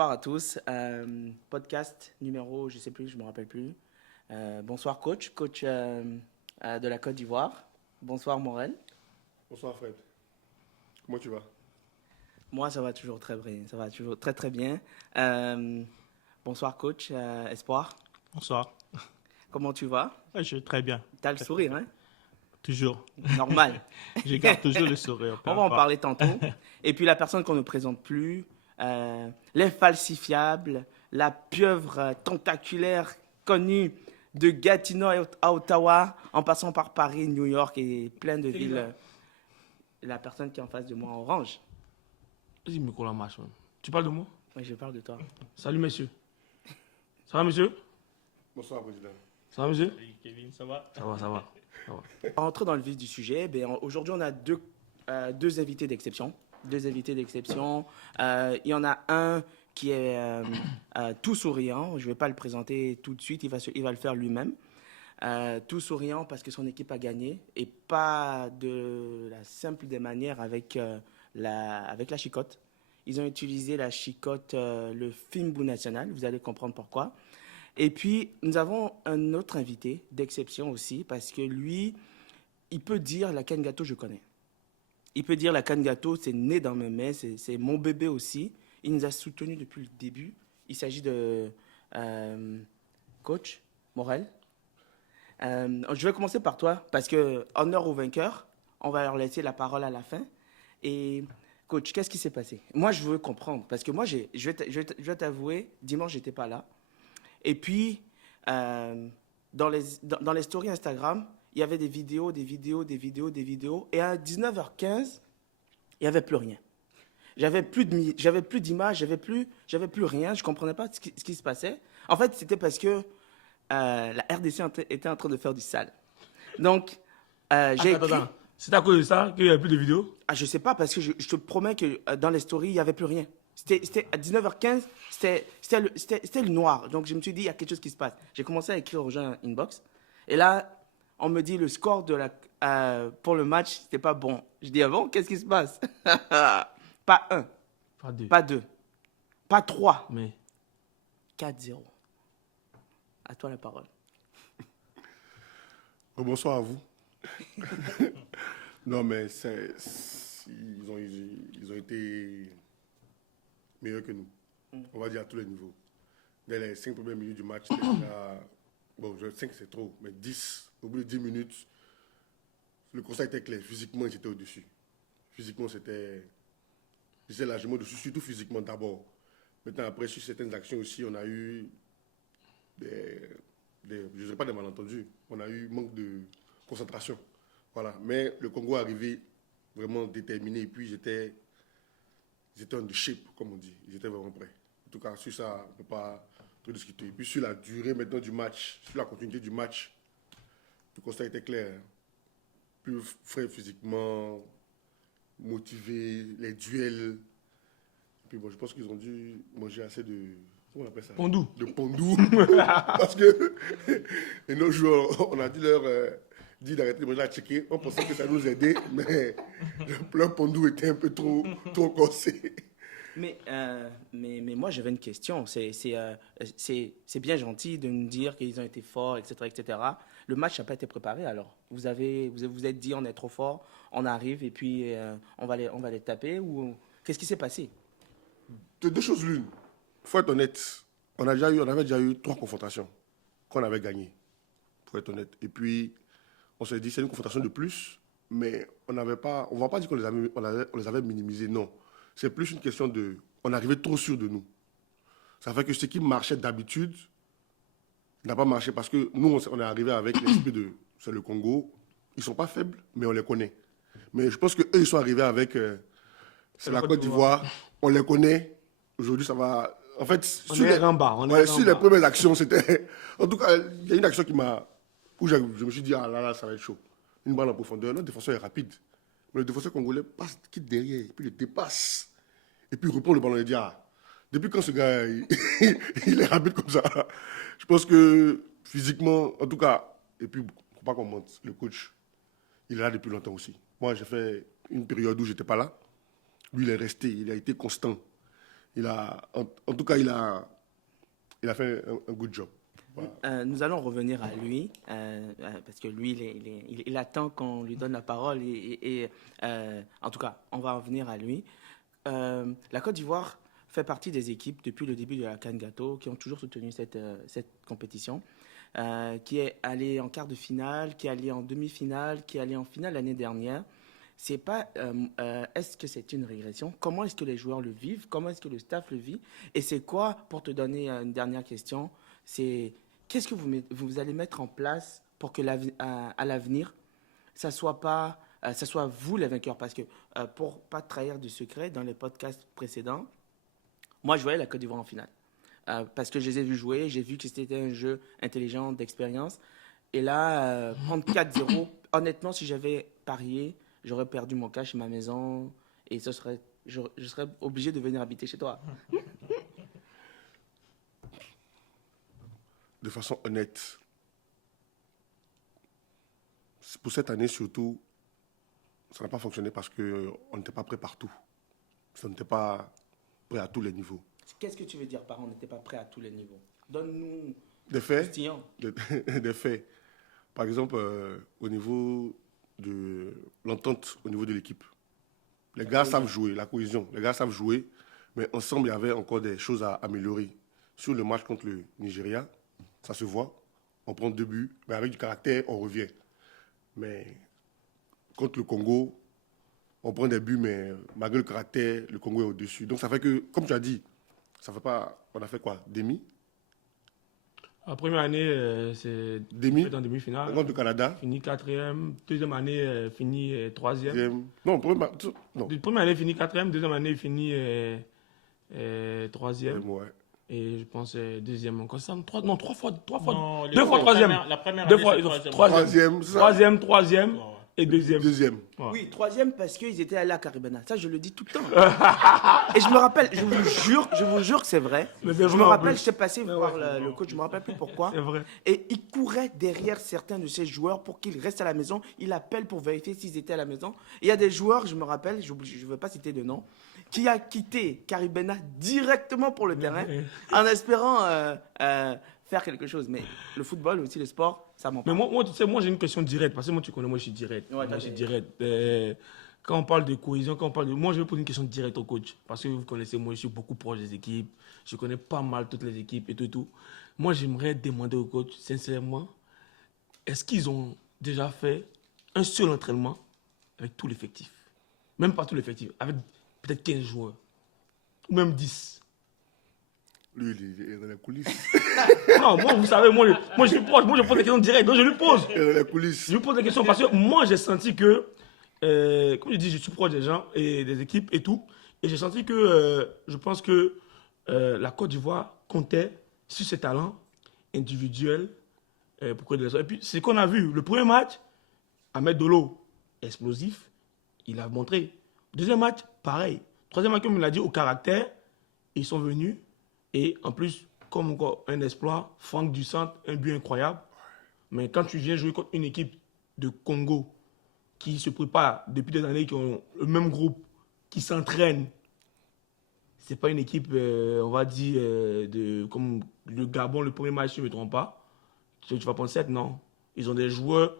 bonsoir à tous. Podcast numéro, je sais plus, je me rappelle plus. Bonsoir coach de la Côte d'Ivoire. Bonsoir Morel. Bonsoir Fred, comment tu vas? Moi, ça va toujours très bien. Ça va toujours très très bien. Euh, bonsoir coach Espoir. Bonsoir. Comment tu vas? Ouais, je vais très bien. T'as le Très, très sourire, bien. hein? Toujours. Normal. Je garde toujours le sourire, peu On va en importe. parler tantôt. Et puis la personne qu'on ne présente plus, les falsifiables, la pieuvre tentaculaire connue de Gatineau à Ottawa, en passant par Paris, New York et plein de villes. La personne qui est en face de moi en orange. Vas-y, micro la marche, même. Tu parles de moi? Oui, je parle de toi. Salut, monsieur. Ça va, monsieur? Bonsoir Président. Ça va, monsieur? Salut Kevin, ça va? Ça va, ça va. Ça va. Pour rentrer dans le vif du sujet, aujourd'hui on a deux invités d'exception. Deux invités d'exception. Il y en a un qui est tout souriant. Je ne vais pas le présenter tout de suite, il va le faire lui-même. Tout souriant parce que son équipe a gagné et pas de la simple des manières avec la chicotte. Ils ont utilisé la chicotte, le Fimbu national, vous allez comprendre pourquoi. Et puis, nous avons un autre invité d'exception aussi parce que lui, il peut dire la canne gâteau, je connais. Il peut dire la canne gâteau, c'est né dans mes mains, c'est mon bébé aussi. Il nous a soutenus depuis le début. Il s'agit de coach Morel. Je vais commencer par toi, parce que honneur aux vainqueurs, on va leur laisser la parole à la fin. Et coach, qu'est-ce qui s'est passé? Moi, je veux comprendre, parce que moi, je vais t'avouer, dimanche, j'étais pas là. Et puis, dans les stories Instagram, il y avait des vidéos, et à 19h15, il n'y avait plus rien. J'avais plus d'images, j'avais plus rien, je ne comprenais pas ce qui se passait. En fait, c'était parce que la RDC était en train de faire du sale. Donc, j'ai écrit... Attends. C'est à cause de ça qu'il n'y a plus de vidéos? Ah, je sais pas, parce que je te promets que dans les stories, il n'y avait plus rien. C'était à 19h15, c'était le noir. Donc, je me suis dit, il y a quelque chose qui se passe. J'ai commencé à écrire aux gens inbox. Et là, on me dit, le score pour le match, c'était pas bon. Je dis, ah bon, qu'est-ce qui se passe? Pas 1, Pas deux. pas 2, pas 3, Mais 4-0. À toi la parole. Bonsoir à vous. Non mais ils ont été meilleurs que nous. On va dire à tous les niveaux. Dès les 5 premières minutes du match, déjà, bon, 5 c'est trop, mais 10, au bout de 10 minutes, le constat était clair. Physiquement, ils étaient au-dessus. Physiquement, c'était largement au-dessus, surtout physiquement d'abord. Maintenant, après, sur certaines actions aussi, on a eu je ne dirais pas des malentendus, on a eu manque de concentration. Voilà. Mais le Congo est arrivé vraiment déterminé et puis ils étaient on the shape, comme on dit. Ils étaient vraiment prêts. En tout cas, sur ça, on ne peut pas trop discuter. Et puis sur la durée maintenant du match, sur la continuité du match, le constat était clair. Hein. Plus frais physiquement, motivés, les duels. Et puis bon, je pense qu'ils ont dû manger assez de... Comment on appelle ça? Pondou. De pondou. Parce que et nos joueurs, on a dû leur dire d'arrêter de manger à checker. On pensait que ça nous aidait, mais leur pondou était un peu trop corsé. Mais moi, j'avais une question. C'est bien gentil de nous dire qu'ils ont été forts, etc., etc. Le match n'a pas été préparé, alors. Vous êtes dit, on est trop fort, on arrive, et puis on va les taper, ou qu'est-ce qui s'est passé? Deux choses l'une. Il faut être honnête. On avait déjà eu 3 confrontations qu'on avait gagnées, pour être honnête. Et puis, on s'est dit, c'est une confrontation de plus, mais on ne va pas dire qu'on les avait minimisés, non. C'est plus une question de... On arrivait trop sûr de nous. Ça fait que ce qui marchait d'habitude n'a pas marché parce que nous, on est arrivé avec l'esprit de... C'est le Congo. Ils ne sont pas faibles, mais on les connaît. Mais je pense qu'eux, ils sont arrivés avec... c'est la Côte d'Ivoire. On les connaît. Aujourd'hui, ça va... En fait, sur les premières actions, c'était... En tout cas, il y a une action où je me suis dit, ah là, ça va être chaud. Une balle en profondeur. Notre défenseur est rapide. Mais le défenseur congolais quitte derrière, puis il dépasse. Et puis il reprend le ballon et dit, ah, depuis quand ce gars, il est rapide comme ça? Je pense que physiquement, en tout cas, et puis, il ne faut pas qu'on mente, le coach, il est là depuis longtemps aussi. Moi, j'ai fait une période où je n'étais pas là. Lui, il est resté, il a été constant. En tout cas, il a fait un good job. Voilà. Nous allons revenir à lui, parce que lui, il attend qu'on lui donne la parole. En tout cas, on va revenir à lui. La Côte d'Ivoire fait partie des équipes depuis le début de la CAN Gâteau qui ont toujours soutenu cette compétition, qui est allée en quart de finale, qui est allée en demi-finale, qui est allée en finale l'année dernière. C'est pas, est-ce que c'est une régression? Comment est-ce que les joueurs le vivent? Comment est-ce que le staff le vit? Et c'est quoi, pour te donner une dernière question, c'est qu'est-ce que vous allez mettre en place pour que à l'avenir, ça soit pas, ça soit vous les vainqueurs? Parce que pour pas trahir du secret, dans les podcasts précédents, moi je voyais la Côte d'Ivoire en finale. Parce que je les ai vus jouer, j'ai vu que c'était un jeu intelligent, d'expérience. Et là, prendre 4-0, honnêtement, si j'avais parié, j'aurais perdu mon cash chez ma maison et je serais obligé de venir habiter chez toi. De façon honnête, pour cette année surtout, ça n'a pas fonctionné parce qu'on n'était pas prêt partout. On n'était pas prêt à tous les niveaux. Qu'est-ce que tu veux dire par on n'était pas prêt à tous les niveaux? Donne-nous des faits. Christian. Des faits. Par exemple, au niveau de l'entente, au niveau de l'équipe. Les gars savent jouer, la cohésion. Les gars savent jouer, mais ensemble, il y avait encore des choses à améliorer. Sur le match contre le Nigeria, ça se voit. On prend 2 buts, mais avec du caractère, on revient. Mais contre le Congo, on prend des buts, mais malgré le caractère, le Congo est au-dessus. Donc ça fait que, comme tu as dit, ça fait pas. On a fait quoi? Demi? La première année, c'est Demi? en demi-finale. Contre le Canada? Fini 4e. Deuxième année, fini 3e. Non, Première année, fini 4e. Deuxième année, fini 3e. Ouais. Et je pense deuxième encore. Trois fois. Non, Deux fois troisième. La première Deux année, fois c'est troisième. Troisième, c'est ça? Troisième et deuxième. Deuxième. Ouais. Oui, 3e parce qu'ils étaient allés à Caribena. Ça, je le dis tout le temps. Et je me rappelle, je vous jure que c'est vrai. Mais c'est Je vrai me en rappelle, plus. j'étais passé voir ouais, le coach, je me rappelle plus pourquoi. C'est vrai. Et il courait derrière certains de ses joueurs pour qu'ils restent à la maison. Il appelle pour vérifier s'ils étaient à la maison. Et il y a des joueurs, je me rappelle, je ne veux pas citer de nom, qui a quitté Caribena directement pour le terrain en espérant faire quelque chose. Mais le football aussi, le sport, ça m'en Mais parle. moi, tu sais, moi j'ai une question directe. Parce que moi, tu connais, moi je suis direct. Ouais, moi, je suis t'as- direct. Quand on parle de cohésion, quand on parle de. Moi, je vais poser une question directe au coach. Parce que vous connaissez, moi, je suis beaucoup proche des équipes. Je connais pas mal toutes les équipes et tout et tout. Moi, j'aimerais demander au coach, sincèrement, est-ce qu'ils ont déjà fait un seul entraînement avec tout l'effectif? Même pas tout l'effectif, avec peut-être 15 joueurs. Ou même 10. Lui, il est dans les coulisses. Non, moi, vous savez, moi, je suis proche. Moi, je pose des questions directes. Donc, je lui pose. Il est dans les coulisses. Je lui pose des questions parce que moi, j'ai senti que, comme je dis, je suis proche des gens et des équipes et tout. Et j'ai senti que, je pense que la Côte d'Ivoire comptait sur ses talents individuels pour que des raisons. Et puis, c'est ce qu'on a vu. Le premier match, Ahmed Dolo, explosif, il a montré. Deuxième match, pareil. Troisième match, comme il l'a dit, au caractère, ils sont venus. Et en plus, comme encore un exploit, Franck du centre, un but incroyable. Mais quand tu viens jouer contre une équipe de Congo qui se prépare depuis des années, qui ont le même groupe, qui s'entraîne, c'est pas une équipe, on va dire, comme le Gabon, le premier match, si je ne me trompe pas. Tu vas prendre 7, non. Ils ont des joueurs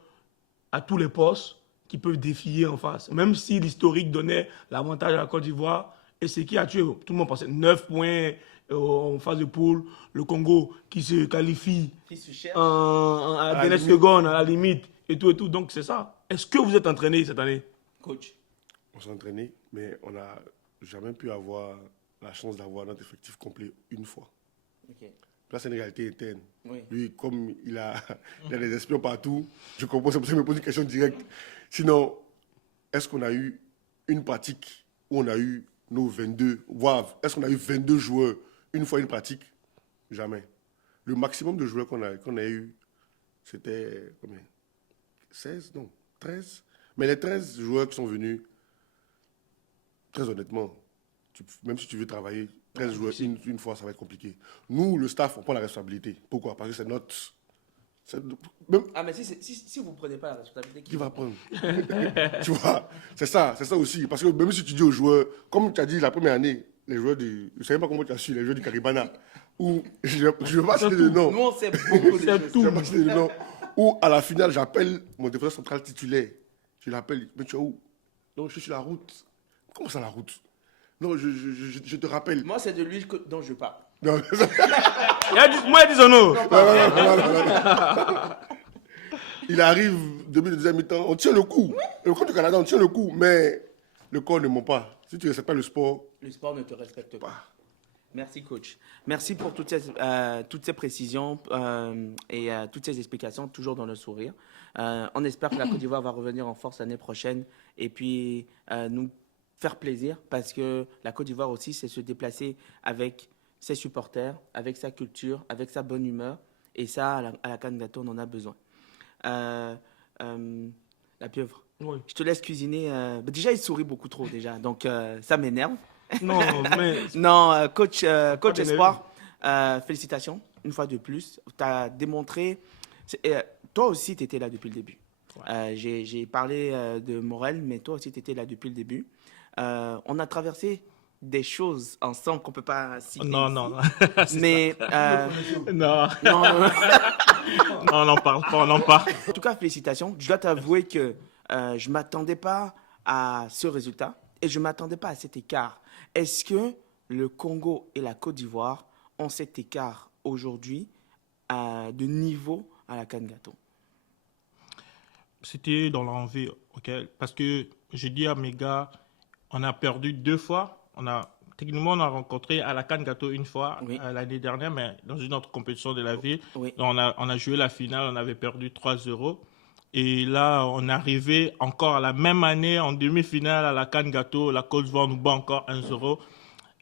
à tous les postes qui peuvent défier en face. Même si l'historique donnait l'avantage à la Côte d'Ivoire, et c'est qui a tué. Tout le monde pensait 9 points en phase de poule. Le Congo qui se qualifie Qui se cherche. à la dernière seconde, à la limite, et tout et tout. Donc c'est ça. Est-ce que vous êtes entraîné cette année? Coach. On s'est entraîné, mais on n'a jamais pu avoir la chance d'avoir notre effectif complet une fois. Ok. Là, c'est une réalité interne. Oui. Lui, comme il a des espions partout, je comprends, c'est pour ça qu'il me pose une question directe. Sinon, est-ce qu'on a eu une pratique où on a eu nos 22, voire est-ce qu'on a eu 22 joueurs une fois une pratique? Jamais. Le maximum de joueurs qu'on a eu, c'était combien? 16? Non, 13. Mais les 13 joueurs qui sont venus, très honnêtement, même si tu veux travailler 13 joueurs une fois, ça va être compliqué. Nous, le staff, on prend la responsabilité. Pourquoi? Parce que c'est notre... Même, Ah, mais si vous ne prenez pas la responsabilité, qui va prendre? Tu vois, c'est ça aussi. Parce que même si tu dis aux joueurs, comme tu as dit la première année, les joueurs du... Je ne savais pas comment tu as su, les joueurs du Caribana. Où je ne veux pas citer de nom. Nous, on sait beaucoup de choses. Je ne vais pas citer de nom. Où à la finale, j'appelle mon défenseur central titulaire. Je l'appelle, mais tu es où? Non, je suis sur la route. Comment ça, la route? Non, je te rappelle. Moi, c'est de lui dont je parle. Non, Moi, dis son nom. non. Il arrive, début de deuxième mi-temps, on tient le coup. Le compte du Canada, on tient le coup, mais le corps ne ment pas. Si tu ne respectes pas le sport, Le sport ne te respecte pas. Merci, coach. Merci pour toutes ces précisions et toutes ces explications, toujours dans le sourire. On espère que la Côte d'Ivoire va revenir en force l'année prochaine et puis nous faire plaisir parce que la Côte d'Ivoire aussi, c'est se déplacer avec ses supporters, avec sa culture, avec sa bonne humeur. Et ça, à la CAN Gâteau, on en a besoin. La pieuvre, Oui. je te laisse cuisiner. Déjà, il sourit beaucoup trop, déjà. Donc, ça m'énerve. Non, mais Non, coach d'énerver. Espoir, félicitations, une fois de plus. Tu as démontré. Toi aussi, tu étais là depuis le début. Ouais. J'ai parlé de Morel, mais toi aussi, tu étais là depuis le début. On a traversé des choses ensemble qu'on ne peut pas citer. Non, ici. non, Mais. non, non, non, non. non, on n'en parle pas, on en parle. En tout cas, félicitations. Je dois t'avouer que je ne m'attendais pas à ce résultat et je ne m'attendais pas à cet écart. Est-ce que le Congo et la Côte d'Ivoire ont cet écart aujourd'hui de niveau à la CAN Gâteau? C'était dans l'envie, ok? Parce que je dis à mes gars, on a perdu 2 fois. Techniquement, on a rencontré à la CAN Gâteau une fois Oui. l'année dernière, mais dans une autre compétition de la ville. Oui. On a joué la finale, on avait perdu 3-0. Et là, on est arrivé encore à la même année en demi-finale à la CAN Gâteau. La Côte d'Ivoire nous bat encore 1-0.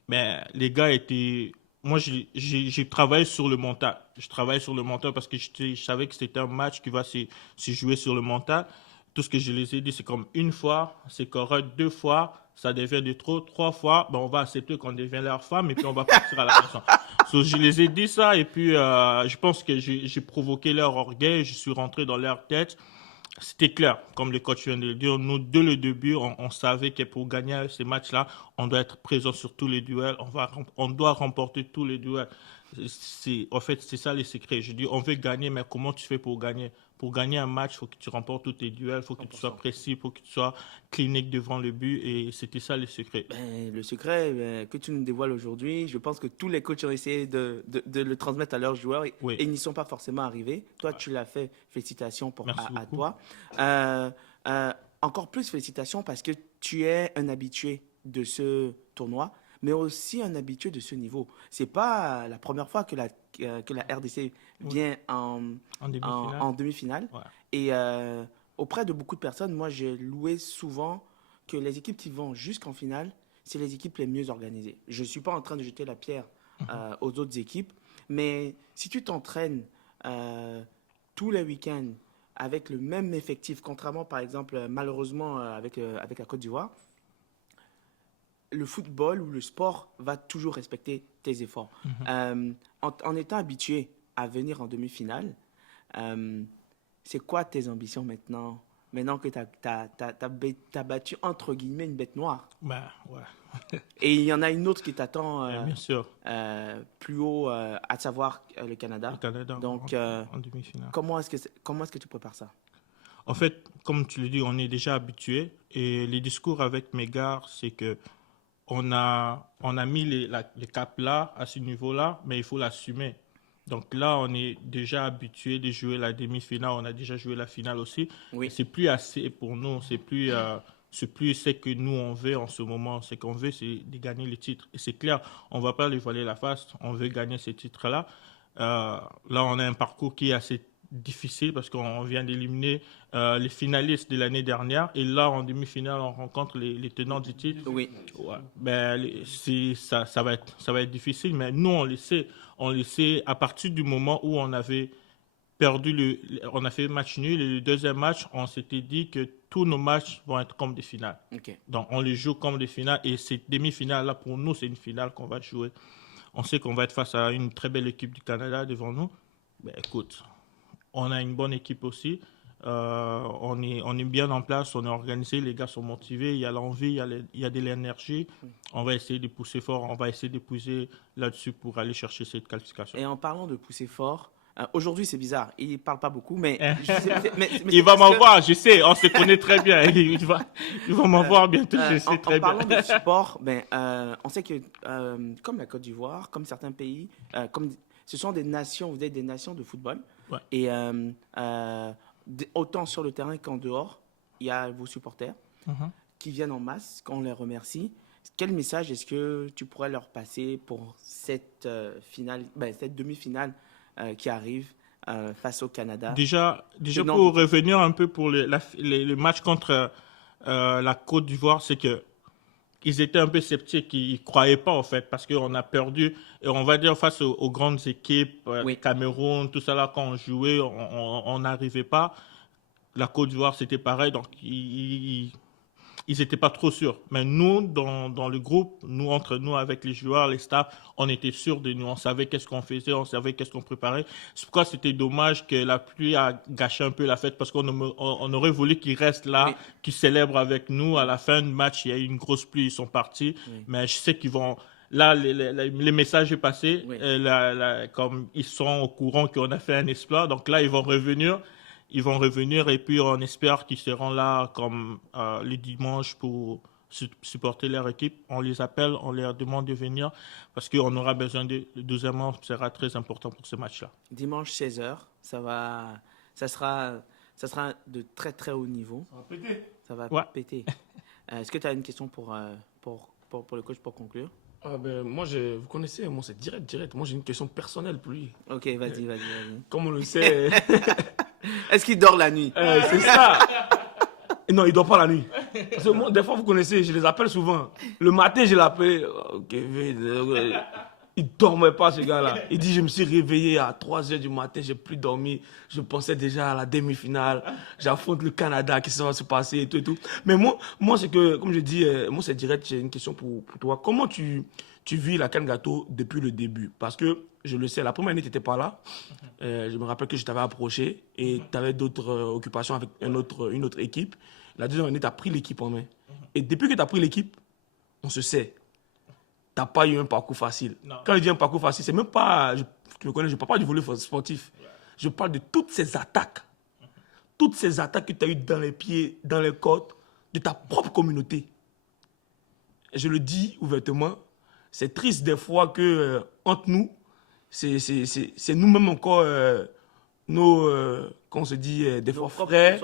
Mais les gars étaient... Moi, j'ai travaillé sur le mental. Je travaillais sur le mental parce que je savais que c'était un match qui va se jouer sur le mental. Tout ce que je les ai dit, c'est comme une fois, c'est correct, 2 fois, ça devient de trop, 3 fois, ben on va accepter qu'on devient leur femme et puis on va partir à la maison. So, je les ai dit ça et puis je pense que j'ai provoqué leur orgueil, je suis rentré dans leur tête. C'était clair, comme le coach vient de le dire. Nous, dès le début, on savait que pour gagner ces matchs-là, on doit être présent sur tous les duels. On doit remporter tous les duels. En fait, c'est ça le secret. Je dis, on veut gagner, mais comment tu fais pour gagner? Pour gagner un match, il faut que tu remportes tous tes duels, il faut que tu sois précis, il faut que tu sois clinique devant le but. Et c'était ça le secret. Ben, le secret que tu nous dévoiles aujourd'hui, je pense que tous les coachs ont essayé de le transmettre à leurs joueurs et, Oui. et ils n'y sont pas forcément arrivés. Toi, tu l'as fait. Félicitations Merci à beaucoup. toi. Encore plus félicitations parce que tu es un habitué de ce tournoi, mais aussi un habitué de ce niveau. C'est pas la première fois que la RDC vient En demi-finale. en demi-finale. Ouais. Et auprès de beaucoup de personnes, moi, j'ai loué souvent que les équipes qui vont jusqu'en finale, c'est les équipes les mieux organisées. Je ne suis pas en train de jeter la pierre aux autres équipes, mais si tu t'entraînes tous les week-ends avec le même effectif, contrairement par exemple, malheureusement, avec la Côte d'Ivoire, le football ou le sport va toujours respecter tes efforts. En étant habitué à venir en demi-finale, c'est quoi tes ambitions maintenant? Maintenant que tu as battu, entre guillemets, une bête noire. Ben, ouais. Et il y en a une autre qui t'attend Bien sûr. plus haut, à savoir le Canada. Le Canada Donc, en demi-finale. comment est-ce que tu prépares ça? En fait, comme tu le dis, on est déjà habitué. Et les discours avec mes gars, c'est que on a mis les caps là, à ce niveau-là, mais il faut l'assumer. Donc là, on est déjà habitué de jouer la demi-finale. On a déjà joué la finale aussi. Oui. C'est plus assez pour nous. C'est plus ce que nous, on veut en ce moment. Ce qu'on veut, c'est de gagner le titre. Et c'est clair, on ne va pas les voiler la face. On veut gagner ce titre-là. Là, on a un parcours qui est assez difficile parce qu'on vient d'éliminer les finalistes de l'année dernière. Et là, en demi-finale, on rencontre les tenants du titre. Oui. Ouais. Ben, ça va être difficile, mais nous, on le sait. On le sait à partir du moment où on avait perdu on a fait match nul et le deuxième match, on s'était dit que tous nos matchs vont être comme des finales. OK. Donc, on les joue comme des finales et cette demi-finale-là, pour nous, c'est une finale qu'on va jouer. On sait qu'on va être face à une très belle équipe du Canada devant nous. Ben, écoute, on a une bonne équipe aussi. On est bien en place, on est organisé, les gars sont motivés, il y a l'envie, il y a de l'énergie. On va essayer de pousser fort, on va essayer de pousser là-dessus pour aller chercher cette qualification. Et en parlant de pousser fort, aujourd'hui c'est bizarre, il ne parle pas beaucoup, mais... Il va m'envoyer, je sais, on se connaît très bien. Il va m'envoyer bientôt, je sais très en parlant bien. de support, on sait que comme la Côte d'Ivoire, comme certains pays, ce sont des nations, vous êtes des nations de football. Ouais. Et autant sur le terrain qu'en dehors, il y a vos supporters qui viennent en masse, qu'on les remercie. Quel message est-ce que tu pourrais leur passer pour cette cette demi-finale qui arrive face au Canada? Déjà pour revenir un peu pour le match contre la Côte d'Ivoire, c'est que ils étaient un peu sceptiques, ils ne croyaient pas en fait, parce qu'on a perdu, et on va dire face aux grandes équipes, Cameroun, tout ça là, quand on jouait, on n'arrivait pas. La Côte d'Ivoire, c'était pareil, donc ils n'étaient pas trop sûrs. Mais nous, dans le groupe, nous, entre nous, avec les joueurs, les staffs, on était sûrs de nous. On savait qu'est-ce qu'on faisait, on savait qu'est-ce qu'on préparait. C'est pourquoi c'était dommage que la pluie a gâché un peu la fête, parce qu'on aurait voulu qu'ils restent là, qu'ils célèbrent avec nous. À la fin du match, il y a eu une grosse pluie, ils sont partis. Mais je sais qu'ils vont... Là, les messages est passé, comme ils sont au courant qu'on a fait un exploit. Donc là, ils vont revenir. Ils vont revenir et puis on espère qu'ils seront là comme les dimanches pour supporter leur équipe. On les appelle, on leur demande de venir parce qu'on aura besoin de... Le deuxième match sera très important pour ce match-là. Dimanche 16h, ça sera de très très haut niveau. Ça va péter. Est-ce que tu as une question pour le coach pour conclure? Moi, vous connaissez, moi c'est direct. Moi j'ai une question personnelle pour lui. Ok, vas-y. Comme on le sait... Est-ce qu'il dort la nuit? C'est ça. Non, il dort pas la nuit. Parce que moi, des fois, vous connaissez, je les appelle souvent. Le matin, je l'appelle. Il dormait pas, ce gars-là. Il dit, je me suis réveillé à 3h du matin, j'ai plus dormi. Je pensais déjà à la demi-finale. J'affronte le Canada, qu'est-ce qui va se passer et tout. Mais moi c'est que, comme je dis, moi, c'est direct, j'ai une question pour toi. Comment tu vis la CAN Gâteau depuis le début? Parce que, je le sais, la première année, tu n'étais pas là. Je me rappelle que je t'avais approché et tu avais d'autres occupations avec une autre équipe. La deuxième année, tu as pris l'équipe en main. Et depuis que tu as pris l'équipe, on se sait. Tu n'as pas eu un parcours facile. Non. Quand je dis un parcours facile, c'est même pas... Tu me connais, je ne parle pas du volet sportif. Je parle de toutes ces attaques. Toutes ces attaques que tu as eues dans les pieds, dans les côtes, de ta propre communauté. Et je le dis ouvertement, c'est triste des fois que entre nous, c'est nous-mêmes encore qu'on se dit, des fois frères,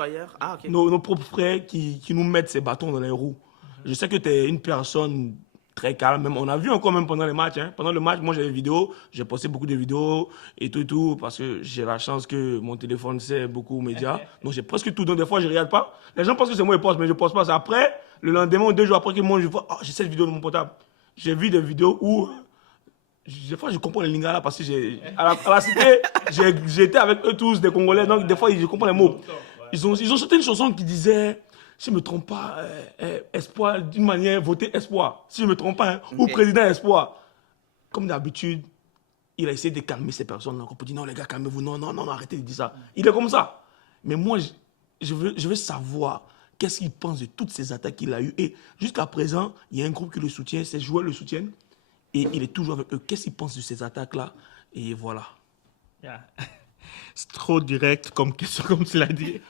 nos propres frères qui nous mettent ces bâtons dans les roues. Je sais que tu es une personne très calme, même, on a vu encore même pendant les matchs. Pendant le match, moi j'ai des vidéos, j'ai posté beaucoup de vidéos et tout, parce que j'ai la chance que mon téléphone sert beaucoup aux médias. Donc j'ai presque tout, donc des fois je ne regarde pas. Les gens pensent que c'est moi qui poste, mais je ne poste pas. C'est après, le lendemain ou 2 jours après que moi je vois, j'ai cette vidéo dans mon portable. J'ai vu des vidéos où... Des fois, je comprends les lingala parce que à la cité, j'étais avec eux tous, des Congolais, donc des fois, je comprends les mots. Ils ont chanté une chanson qui disait, si je ne me trompe pas, espoir, d'une manière, voter espoir. Si je ne me trompe pas, ou président espoir. Comme d'habitude, il a essayé de calmer ces personnes. On peut dire, non, les gars, calmez-vous, non, arrêtez de dire ça. Il est comme ça. Mais moi, je veux savoir qu'est-ce qu'il pense de toutes ces attaques qu'il a eues. Et jusqu'à présent, il y a un groupe qui le soutient, ses joueurs le soutiennent. Et il est toujours avec eux. Qu'est-ce qu'il pense de ces attaques-là? Et voilà. C'est trop direct comme question, comme tu l'as dit.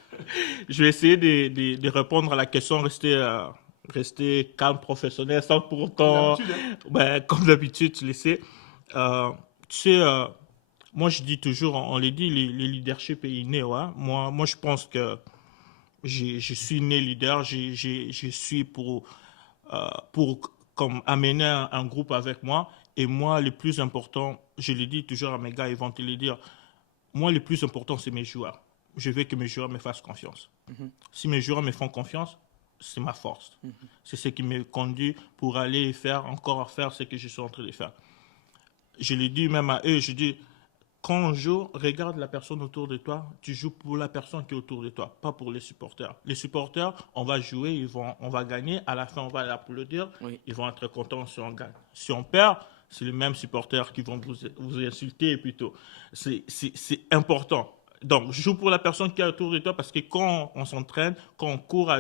Je vais essayer de répondre à la question, rester calme, professionnel, sans pour autant... Comme d'habitude, tu le sais. Moi, je dis toujours, on le dit, le leadership est inné. Ouais. Moi, je pense que je suis né leader. Je suis pour comme amener un groupe avec moi. Et moi, le plus important, je le dis toujours à mes gars, ils vont te le dire, moi, le plus important, c'est mes joueurs. Je veux que mes joueurs me fassent confiance. Si mes joueurs me font confiance, c'est ma force. C'est ce qui me conduit pour aller faire ce que je suis en train de faire. Je le dis même à eux, je dis, quand on joue, regarde la personne autour de toi, tu joues pour la personne qui est autour de toi, pas pour les supporters. Les supporters, on va jouer, on va gagner, à la fin on va l'applaudir, ils vont être contents si on gagne. Si on perd, c'est les mêmes supporters qui vont vous insulter plutôt. C'est important. Donc, joue pour la personne qui est autour de toi parce que quand on s'entraîne, quand on court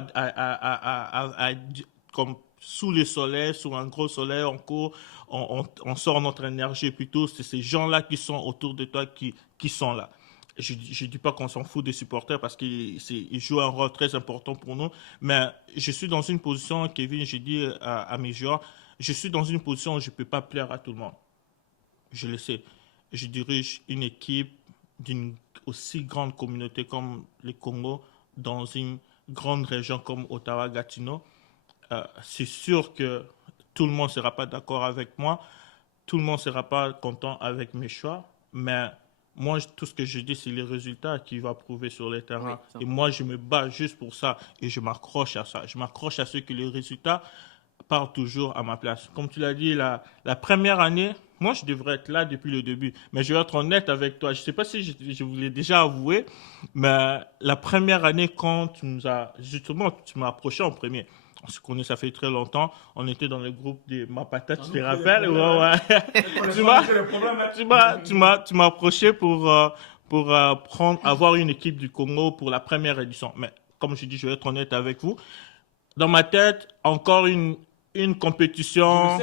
comme sous le soleil, sous un gros soleil, on court, on sort notre énergie. Et plutôt, c'est ces gens-là qui sont autour de toi qui sont là. Je ne dis pas qu'on s'en fout des supporters parce qu'ils jouent un rôle très important pour nous, mais je suis dans une position, Kevin, j'ai dit à mes joueurs, je suis dans une position où je ne peux pas plaire à tout le monde. Je le sais. Je dirige une équipe d'une aussi grande communauté comme le Congo, dans une grande région comme Ottawa-Gatineau. C'est sûr que tout le monde ne sera pas d'accord avec moi, tout le monde ne sera pas content avec mes choix, mais moi, tout ce que je dis, c'est les résultats qui vont prouver sur le terrain. Oui, et moi, je me bats juste pour ça et je m'accroche à ça. Je m'accroche à ce que les résultats partent toujours à ma place. Comme tu l'as dit, la première année, moi, je devrais être là depuis le début. Mais je vais être honnête avec toi. Je ne sais pas si je vous l'ai déjà avoué, mais la première année, quand tu m'as approché en premier. On se connaît, ça fait très longtemps. On était dans le groupe de Ma Patate, tu te rappelles? Tu m'as approché pour avoir une équipe du Congo pour la première édition. Mais comme je dis, je vais être honnête avec vous. Dans ma tête, encore une compétition,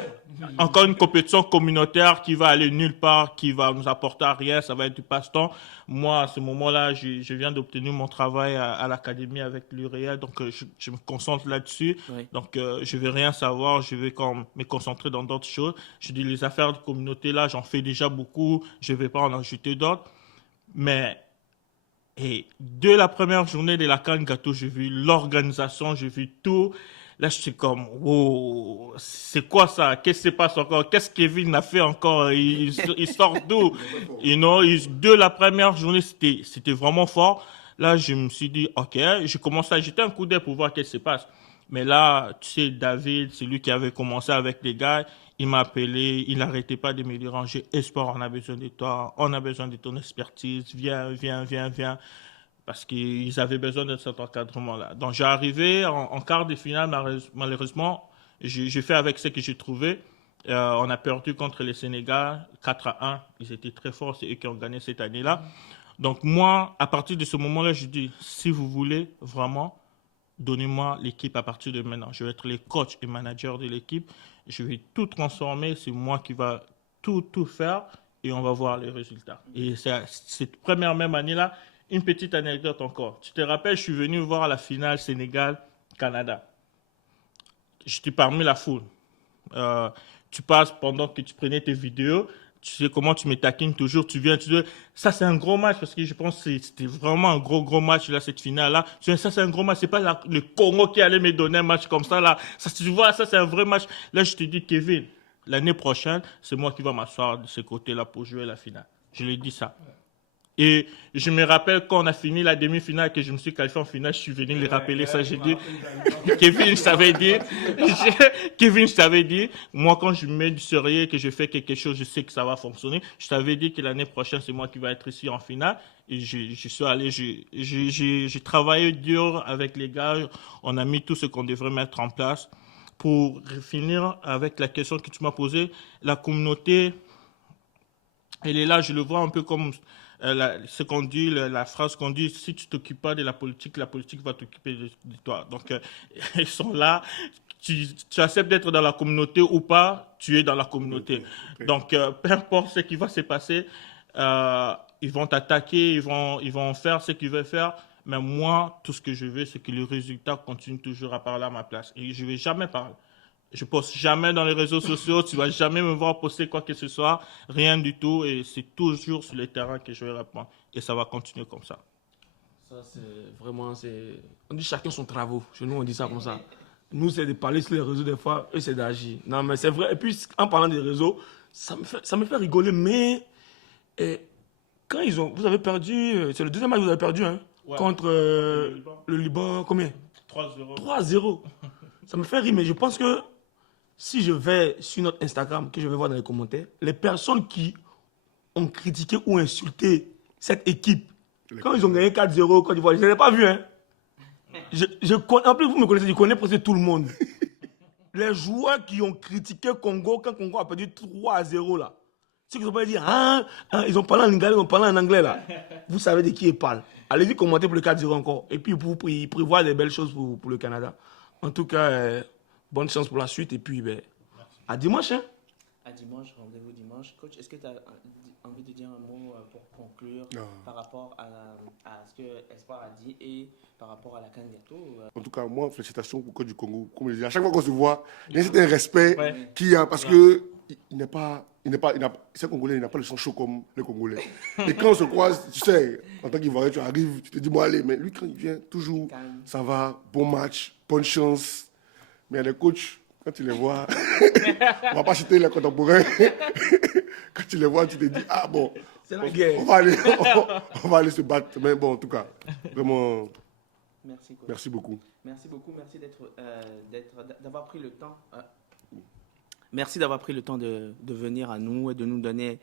encore une compétition communautaire qui va aller nulle part, qui va nous apporter à rien, ça va être du passe-temps. Moi, à ce moment-là, je viens d'obtenir mon travail à l'académie avec l'UREA, donc je me concentre là-dessus. Oui. Donc, je ne vais rien savoir, je vais me concentrer dans d'autres choses. Je dis, les affaires de communauté, là, j'en fais déjà beaucoup, je ne vais pas en ajouter d'autres. Mais et dès la première journée de la CAN Gâteau, j'ai vu l'organisation, j'ai vu tout. Là, je suis comme, wow, c'est quoi ça? Qu'est-ce qui se passe encore? Qu'est-ce que Kevin a fait encore? Il sort d'où? Dès la première journée, c'était vraiment fort. Là, je me suis dit, OK, j'ai commencé à jeter un coup d'œil pour voir qu'est-ce qui se passe. Mais là, tu sais, David, c'est lui qui avait commencé avec les gars. Il m'a appelé, il n'arrêtait pas de me déranger. Espoir, on a besoin de toi, on a besoin de ton expertise. Viens. Parce qu'ils avaient besoin de cet encadrement-là. Donc, j'ai arrivé en quart de finale, malheureusement, j'ai fait avec ce que j'ai trouvé. On a perdu contre le Sénégal 4-1. Ils étaient très forts, c'est eux qui ont gagné cette année-là. Donc, moi, à partir de ce moment-là, je dis, si vous voulez vraiment, donnez-moi l'équipe à partir de maintenant. Je vais être le coach et manager de l'équipe. Je vais tout transformer. C'est moi qui va tout faire et on va voir les résultats. Et cette première même année-là, une petite anecdote encore. Tu te rappelles, je suis venu voir la finale Sénégal-Canada. J'étais parmi la foule. Tu passes pendant que tu prenais tes vidéos. Tu sais comment tu me taquines toujours. Tu viens, tu dis, ça c'est un gros match parce que je pense que c'était vraiment un gros match là, cette finale-là. Tu dis, ça c'est un gros match. C'est pas le Congo qui allait me donner un match comme ça là. Ça, tu vois, ça c'est un vrai match. Là, je te dis, Kevin, l'année prochaine, c'est moi qui vais m'asseoir de ce côté-là pour jouer la finale. Je lui ai dit ça. Et je me rappelle quand on a fini la demi-finale, que je me suis qualifié en finale, je suis venu les rappeler ça. J'ai dit, Kevin, je t'avais dit, moi quand je mets du sérieux, que je fais quelque chose, je sais que ça va fonctionner. Je t'avais dit que l'année prochaine, c'est moi qui vais être ici en finale. Et je suis allé, j'ai travaillé dur avec les gars. On a mis tout ce qu'on devrait mettre en place. Pour finir avec la question que tu m'as posée, la communauté, elle est là, je le vois un peu comme ce qu'on dit, la phrase qu'on dit, si tu t'occupes pas de la politique va t'occuper de toi. Donc, ils sont là. Tu acceptes d'être dans la communauté ou pas, tu es dans la communauté. Okay. Donc, peu importe ce qui va se passer, ils vont t'attaquer, ils vont faire ce qu'ils veulent faire. Mais moi, tout ce que je veux, c'est que les résultats continuent toujours à parler à ma place. Et je ne vais jamais parler. Je ne poste jamais dans les réseaux sociaux. Tu ne vas jamais me voir poster quoi que ce soit. Rien du tout. Et c'est toujours sur le terrain que je vais répondre. Et ça va continuer comme ça. Ça, c'est vraiment... On dit chacun son travail. Chez nous, on dit ça comme ça. Nous, c'est de parler sur les réseaux des fois. Eux, c'est d'agir. Non, mais c'est vrai. Et puis, en parlant des réseaux, ça me fait rigoler. Mais quand vous avez perdu... C'est le deuxième match que vous avez perdu, hein, ouais. Contre le Liban. Combien? 3-0. 3-0. Ça me fait rire, mais je pense que si je vais sur notre Instagram, que je vais voir dans les commentaires, les personnes qui ont critiqué ou insulté cette équipe, quand ils ont gagné 4-0 Côte d'Ivoire, je ne l'ai pas vu. Hein. En plus, vous me connaissez, je connais presque tout le monde. Les joueurs qui ont critiqué Congo, quand Congo a perdu 3-0 là, Ceux qui ne sont pas dit, ils ont parlé en lingala, ils ont parlé en anglais là. Vous savez de qui ils parlent. Allez-y commenter pour le 4-0 encore. Et puis vous prévoir des belles choses pour le Canada. En tout cas, bonne chance pour la suite. Et puis, à dimanche. Hein? À dimanche, rendez-vous dimanche. Coach, est-ce que tu as envie de dire un mot pour conclure par rapport à ce que Espoir a dit et par rapport à la CAN Gâteau En tout cas, moi, félicitations pour le coach du Congo. Comme je dis, à chaque fois qu'on se voit, il y a un certain respect qu'il y a parce que ces Congolais, il n'a pas le sang chaud comme les Congolais. Et quand on se croise, tu sais, en tant qu'Ivoirien, tu arrives, tu te dis, bon, allez, mais lui, quand il vient, toujours, ça va, bon match, bonne chance. Mais il y a des coachs, quand tu les vois, on va pas citer les contemporains, quand tu les vois, tu te dis, ah bon, c'est la guerre. On va aller se battre. Mais bon, en tout cas, vraiment, Merci, coach. merci beaucoup. Merci beaucoup, merci d'avoir pris le temps. Merci d'avoir pris le temps de venir à nous et de nous donner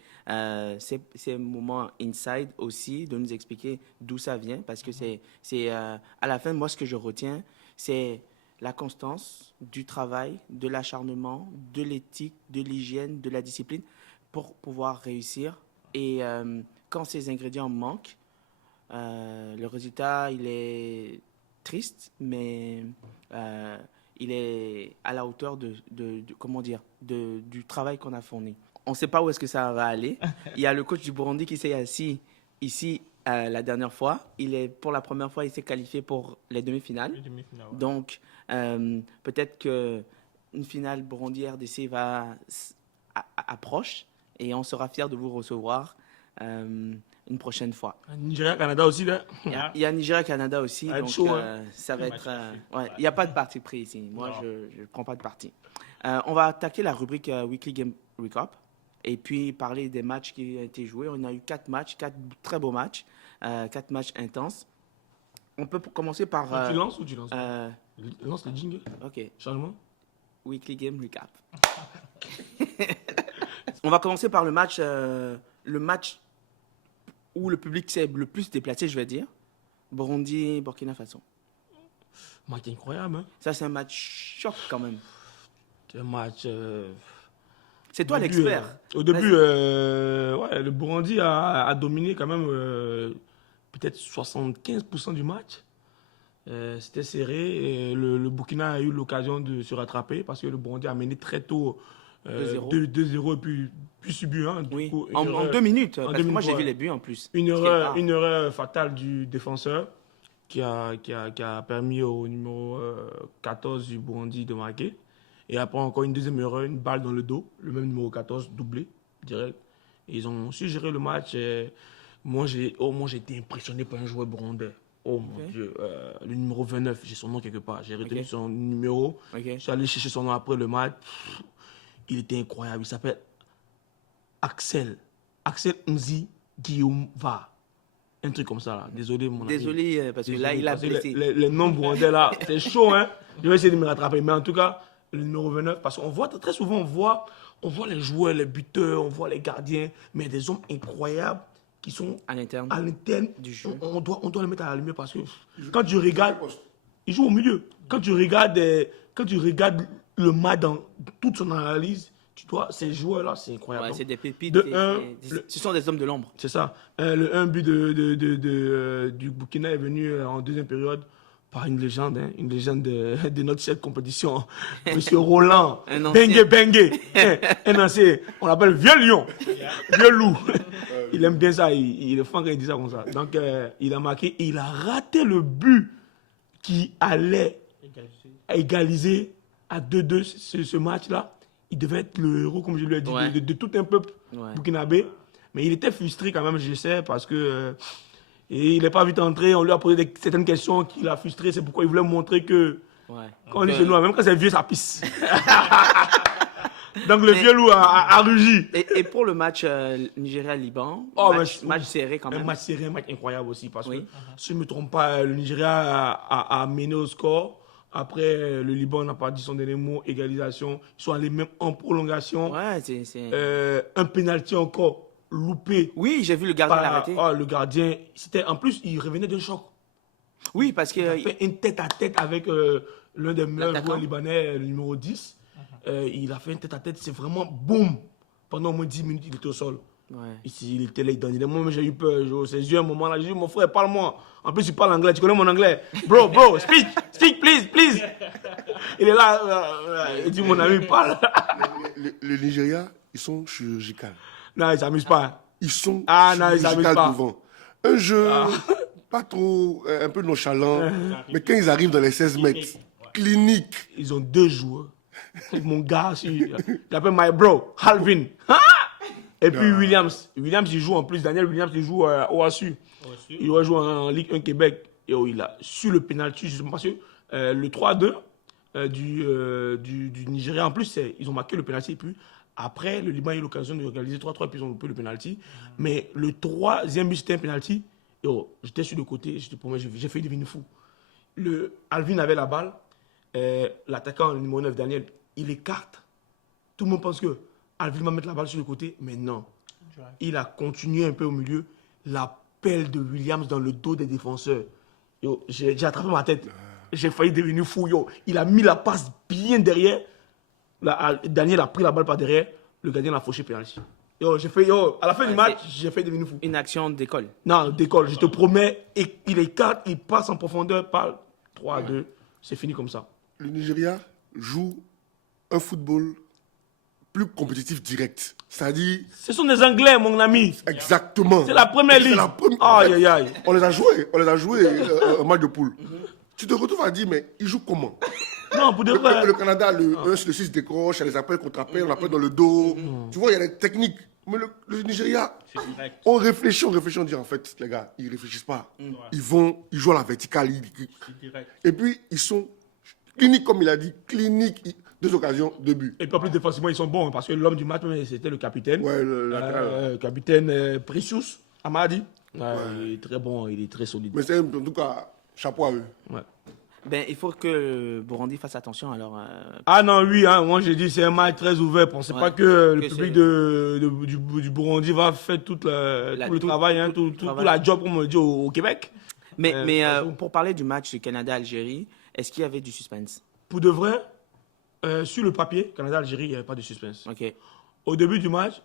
ces moments inside aussi, de nous expliquer d'où ça vient, parce que c'est à la fin, moi, ce que je retiens, c'est la constance du travail, de l'acharnement, de l'éthique, de l'hygiène, de la discipline pour pouvoir réussir. Et quand ces ingrédients manquent, le résultat, il est triste, mais il est à la hauteur comment dire, du travail qu'on a fourni. On ne sait pas où est-ce que ça va aller. Il y a le coach du Burundi qui s'est assis ici la dernière fois. Pour la première fois, il s'est qualifié pour les demi-finales. Ouais. Donc, peut-être qu'une finale Burundi-RDC approche et on sera fiers de vous recevoir une prochaine fois. Nigeria-Canada aussi, là. Il y a Nigeria-Canada aussi, Ah, donc chaud, hein. ça va être... magnifique. il n'y a pas de parti pris ici. Moi, je ne prends pas de parti. On va attaquer la rubrique Weekly Game Recap et puis parler des matchs qui ont été joués. On a eu 4 matchs, 4 très beaux matchs, 4 matchs intenses. On peut commencer par... Tu lances ou tu lances euh, Lance le jingle. OK. Changement. Weekly Game Recap. On va commencer par le match où le public s'est le plus déplacé, je vais dire. Burundi-Burkina Faso. Match incroyable. Hein? Ça, c'est un match choc quand même. C'est un match... C'est toi l'expert. Au début, le Burundi a dominé quand même peut-être 75% du match. C'était serré. Et le Burkina a eu l'occasion de se rattraper parce que le Burundi a mené très tôt 2-0 et puis subi un. Oui, coup, en 2 minutes. en Parce 2 que moi, minutes, j'ai vu ouais. les buts en plus. Une Ce qui est rare. erreur fatale du défenseur qui a permis au numéro 14 du Burundi de marquer. Et après, encore une deuxième erreur, une balle dans le dos, le même numéro 14, doublé, direct. Et ils ont su gérer le match. Et moi, j'ai été impressionné par un joueur burundais. Oh mon Dieu, le numéro 29, j'ai son nom quelque part. J'ai retenu son numéro. Je suis allé chercher son nom après le match. Il était incroyable. Il s'appelle Axel Nzi Guillaume-Va. Un truc comme ça, là. Désolé, mon ami. Désolé, parce que là, il a blessé. Les noms burundais, là, c'est chaud, hein. Je vais essayer de me rattraper. Mais en tout cas, le numéro 29, parce qu'on voit très souvent, on voit les joueurs, les buteurs, on voit les gardiens, mais des hommes incroyables qui sont À l'interne du jeu. On doit les mettre à la lumière parce que quand tu regardes, ils jouent au milieu. Quand tu regardes le match dans toute son analyse, ces joueurs-là, c'est incroyable. Ouais, c'est des pépites. Ce sont des hommes de l'ombre. C'est ça. Le 1 but du Burkina est venu en deuxième période par une légende, hein, une légende de notre chère compétition, Monsieur Roland Bengue. Un ancien, on l'appelle Vieux Lion, Vieux Loup. Il aime bien ça, il est fan quand il dit ça comme ça. Donc, il a marqué, et il a raté le but qui allait égaliser à 2-2 ce match-là. Il devait être le héros, comme je lui ai dit, de tout un peuple burkinabé. Mais il était frustré quand même, je sais, parce que il n'est pas vite entré. On lui a posé certaines questions qui l'a frustré. C'est pourquoi il voulait montrer que quand on est chez nous, même quand c'est vieux, ça pisse. Donc le vieux loup a rugi. Et pour le match Nigeria-Liban, match serré quand même. Un match serré, un match incroyable aussi. Parce que, si je ne me trompe pas, le Nigeria a mené au score. Après, le Liban n'a pas dit son dernier mot, égalisation. Ils sont allés même en prolongation. Ouais, un pénalty encore loupé. Oui, j'ai vu le gardien l'arrêter. Le gardien, en plus, il revenait d'un choc. Oui, parce qu'il a fait une tête-à-tête avec l'un des meilleurs joueurs libanais, le numéro 10. Il a fait une tête-à-tête, c'est vraiment boum. Pendant au moins 10 minutes, il était au sol. Ouais. Ici, il était là, il dansait. Moi, j'ai eu peur. Ses yeux, à un moment là, j'ai dit, mon frère, parle-moi. En plus, il parle anglais. Tu connais mon anglais? Bro, speak, please. Il est là, il dit, mon ami, parle. Le Nigeria, ils sont chirurgicaux. Non, il s'amuse pas. Ils sont Ah, non, ils s'amusent chirurgicaux pas. devant. Un jeu pas trop, un peu nonchalant, mais quand ils arrivent dans les 16 mètres, clinique. Ils ont 2 joueurs. Mon gars, il appelle my bro, Alvin. Et puis Williams, il joue en plus. Daniel Williams, il joue au ASU. Il va jouer en Ligue 1 Québec. Et il a su le penalty, je sais pas parce que le 3-2 du Nigeria, en plus, ils ont marqué le penalty. Et puis après, le Liban a eu l'occasion de réaliser 3-3, et puis ils ont loupé le penalty. Mais le 3e but, c'était un penalty. J'étais sur le côté, je te promets, j'ai failli devenir fou. Alvin avait la balle. L'attaquant numéro 9, Daniel, il écarte. Tout le monde pense que Alvin va mettre la balle sur le côté, mais non. Il a continué un peu au milieu. La pelle de Williams dans le dos des défenseurs. J'ai attrapé ma tête. J'ai failli devenir fou. Il a mis la passe bien derrière. Daniel a pris la balle par derrière. Le gardien l'a fauché penalty. À la fin du match, j'ai failli devenir fou. Une action d'école. Non, d'école, je te promets. Il écarte, il passe en profondeur par 3-2. C'est fini comme ça. Le Nigeria joue un football plus compétitif direct. C'est-à-dire... Ce sont des Anglais, mon ami. Exactement. C'est la première ligue. Aïe. On les a joués en match de poule. Tu te retrouves à dire, mais ils jouent comment? Non, pour de vrai. Le Canada, le 6 décroche, il y a les appels contre-appels, on appelle dans le dos. Tu vois, il y a des techniques. Mais le Nigeria, on réfléchit, on dit en fait, les gars, ils ne réfléchissent pas. Ils jouent à la verticale. Et puis, ils sont cliniques, comme il a dit, cliniques. 2 occasions, 2 buts. Et puis en plus, défensivement, ils sont bons, parce que l'homme du match, c'était le capitaine. Ouais, le latéral. Capitaine Precious Amadi. Il est très bon, il est très solide. Mais c'est en tout cas, chapeau à eux. Ouais. Ben, il faut que Burundi fasse attention alors. Ah non, oui, moi j'ai dit c'est un match très ouvert. Pensez pas que le public du Burundi va faire tout le travail, tout la job, comme on dit au Québec. Mais pour parler du match du Canada-Algérie, est-ce qu'il y avait du suspense? Pour de vrai, sur le papier, Canada-Algérie, il n'y avait pas de suspense. Ok. Au début du match,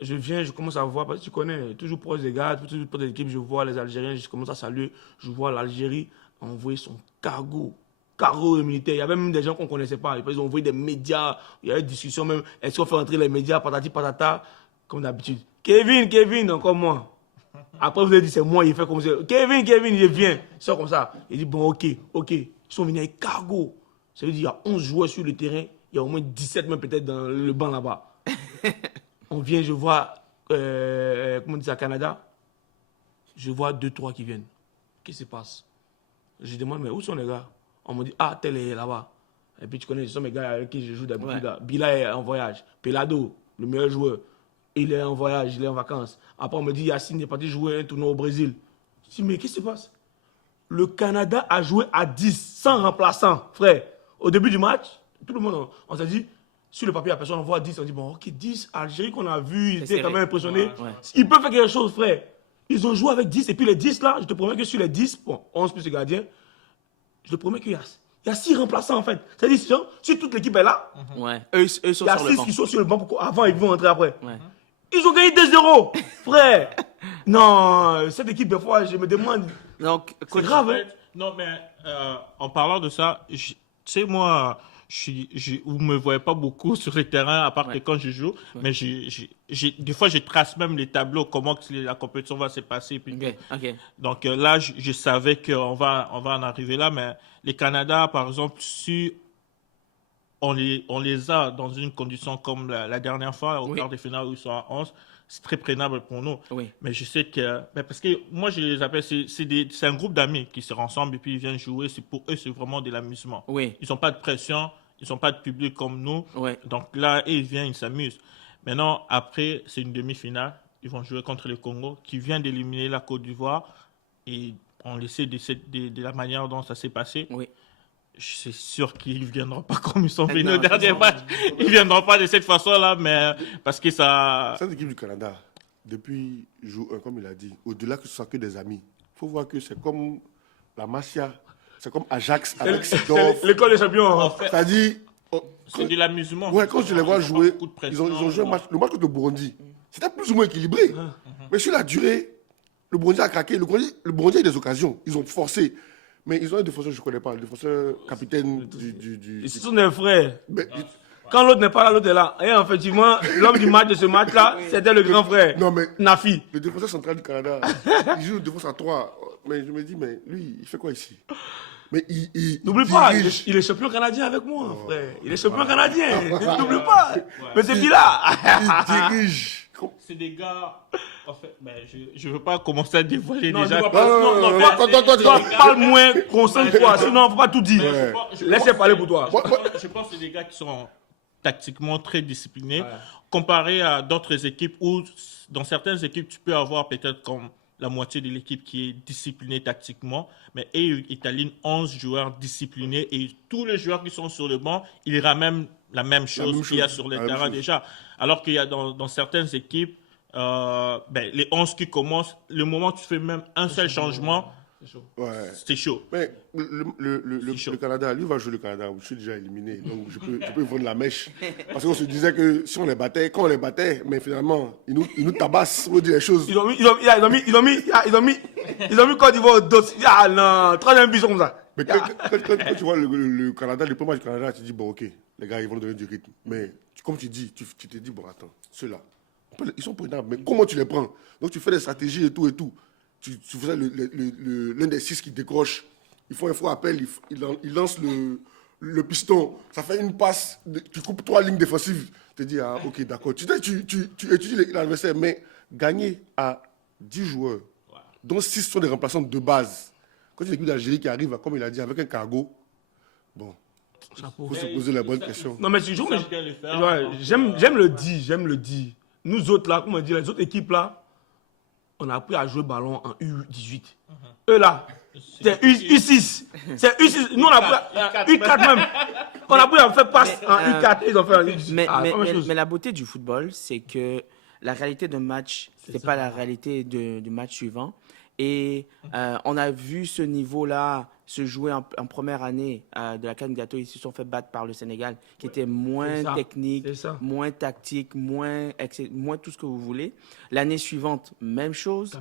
je commence à voir, parce que tu connais, toujours proche des gars, toujours proche des équipes, je vois les Algériens, je commence à saluer, je vois l'Algérie envoyer son cargo militaire. Il y avait même des gens qu'on ne connaissait pas. Ils ont envoyé des médias, il y a eu des discussions même, est-ce qu'on fait rentrer les médias, patati patata, comme d'habitude. Kevin, encore moi. Après, vous avez dit, c'est moi, il fait comme ça. Kevin, il vient, il sort comme ça. Il dit, bon, ok. Ils sont venus avec cargo. Ça veut dire, il y a 11 joueurs sur le terrain, il y a au moins 17 même peut-être dans le banc là-bas. On vient, je vois, comment on dit ça, Canada, je vois 2-3 qui viennent. Qu'est-ce qui se passe? Je demande, mais où sont les gars? On me dit, tel est là-bas. Et puis tu connais, ce sont mes gars avec qui je joue d'habitude. Ouais. Bila est en voyage. Pelado, le meilleur joueur, il est en voyage, il est en vacances. Après, on me dit, Yacine est parti jouer un tournoi au Brésil. Je dis, mais qu'est-ce qui se passe? Le Canada a joué à 10, sans remplaçant, frère. Au début du match, tout le monde, on s'est dit, sur le papier, la personne, on voit 10, on dit, bon, ok, 10, Algérie qu'on a vu, ils étaient quand même impressionnés. Ouais. Ils peuvent faire quelque chose, frère. Ils ont joué avec 10, et puis les 10 là, je te promets que sur les 10, bon, 11 plus le gardien, je te promets qu'il y a 6 remplaçants en fait. C'est-à-dire, si toute l'équipe est là, ouais. Eux sont sur le banc. Il y a 6 qui sont sur le banc avant, ils vont entrer après. Ouais. Ils ont gagné 2-0, frère. Non, cette équipe, des fois, je me demande. C'est grave, hein. Non, mais en parlant de ça, tu sais, moi, vous me voyez pas beaucoup sur le terrain, à part que quand je joue, mais des fois, je trace même les tableaux, comment la compétition va se passer. Puis donc là, je savais qu'on va en arriver là, mais les Canada, par exemple, si on les a dans une condition comme la dernière fois, au quart de finale où ils sont à 11, c'est très prénable pour nous. Oui. Mais je sais que... parce que moi, je les appelle... C'est un groupe d'amis qui se rassemblent et puis ils viennent jouer. Pour eux, c'est vraiment de l'amusement. Oui. Ils n'ont pas de pression. Ils n'ont pas de public comme nous. Oui. Donc là, ils viennent, ils s'amusent. Maintenant, après, c'est une demi-finale. Ils vont jouer contre le Congo qui vient d'éliminer la Côte d'Ivoire. Et on le sait de la manière dont ça s'est passé. Oui. C'est sûr qu'ils ne viendront pas comme ils sont venus au dernier match. Ils ne viendront pas de cette façon-là, mais parce que ça... Cette équipe du Canada, depuis jour 1, comme il a dit, au-delà que ce soit que des amis, il faut voir que c'est comme la Masia, c'est comme Ajax avec Sidorf. L'école des champions. C'est-à-dire, C'est de l'amusement. Ouais, quand je les vois Ils ont pas jouer, beaucoup de ils ont pression. joué le match contre le Burundi. C'était plus ou moins équilibré. Mais sur la durée, le Burundi a craqué. Le Burundi a eu des occasions. Ils ont forcé. Mais ils ont un défenseur, je ne connais pas, le défenseur capitaine du... Ils sont des frères. Mais- Quand l'autre n'est pas là, l'autre est là. Et effectivement, l'homme du match de ce match-là, c'était le grand frère. Non, mais Nafi. le défenseur central du Canada, il joue défense à 3. Mais je me dis, mais lui, il fait quoi ici? Mais il N'oublie pas, dirige. il est champion canadien avec moi, frère. Il est champion canadien. N'oublie pas. Mais c'est qui là? Il dirige. C'est des gars. En fait, je ne veux pas commencer à dévoiler Non, déjà. je vois pas. Non, toi, parle moins, concentre-toi. Sinon, il ne faut pas tout dire. Ouais. Laissez parler pour toi. Je pense que c'est des gars qui sont tactiquement très disciplinés, comparé à d'autres équipes où, dans certaines équipes, tu peux avoir peut-être comme la moitié de l'équipe qui est disciplinée tactiquement, mais ils t'alignent 11 joueurs disciplinés et tous les joueurs qui sont sur le banc, ils ramènent la même chose qu'il y a sur le terrain déjà. Alors qu'il y a dans certaines équipes, les 11 qui commencent, le moment où tu fais même un seul changement, Ouais. c'est chaud. Mais C'est chaud. le Canada, lui va jouer le Canada, je suis déjà éliminé, donc je peux vendre la mèche. Parce qu'on se disait que si on les battait, quand on les battait, mais finalement, ils nous tabassent, on dit les choses. Ils ont mis Côte d'Ivoire au dos. Ah non, troisième but comme ça. Mais quand tu vois le Canada, le premier match du Canada, tu te dis, bon, ok, les gars, ils vont donner du rythme. Mais comme tu dis, tu te dis, bon, attends, ceux-là, ils sont prenables, mais comment tu les prends? Donc tu fais des stratégies et tout et tout. Tu faisais l'un des 6 qui décroche, il faut un faux appel, il lance le piston, ça fait une passe, tu coupes 3 lignes défensives. Tu te dis, ah, ok, d'accord. Tu étudies l'adversaire, mais gagner à 10 joueurs, dont 6 sont des remplaçants de base. Quand il y a l'équipe d'Algérie qui arrive, comme il a dit, avec un cargo, bon, il faut se poser la bonne question. Non, mais j'aime le dire. Nous autres, là, comme on dit, les autres équipes, là, on a appris à jouer ballon en U18. Eux, là, c'est U6. C'est U6. Nous, on a appris U4 même. On a appris à faire passe en U4. Ils ont fait en U18. Mais la beauté du football, c'est que la réalité d'un match, c'est pas la réalité du match suivant. Et on a vu ce niveau-là se jouer en première année de la CAN Gâteau. Ils se sont fait battre par le Sénégal, qui était moins technique, moins tactique, moins tout ce que vous voulez. L'année suivante, même chose.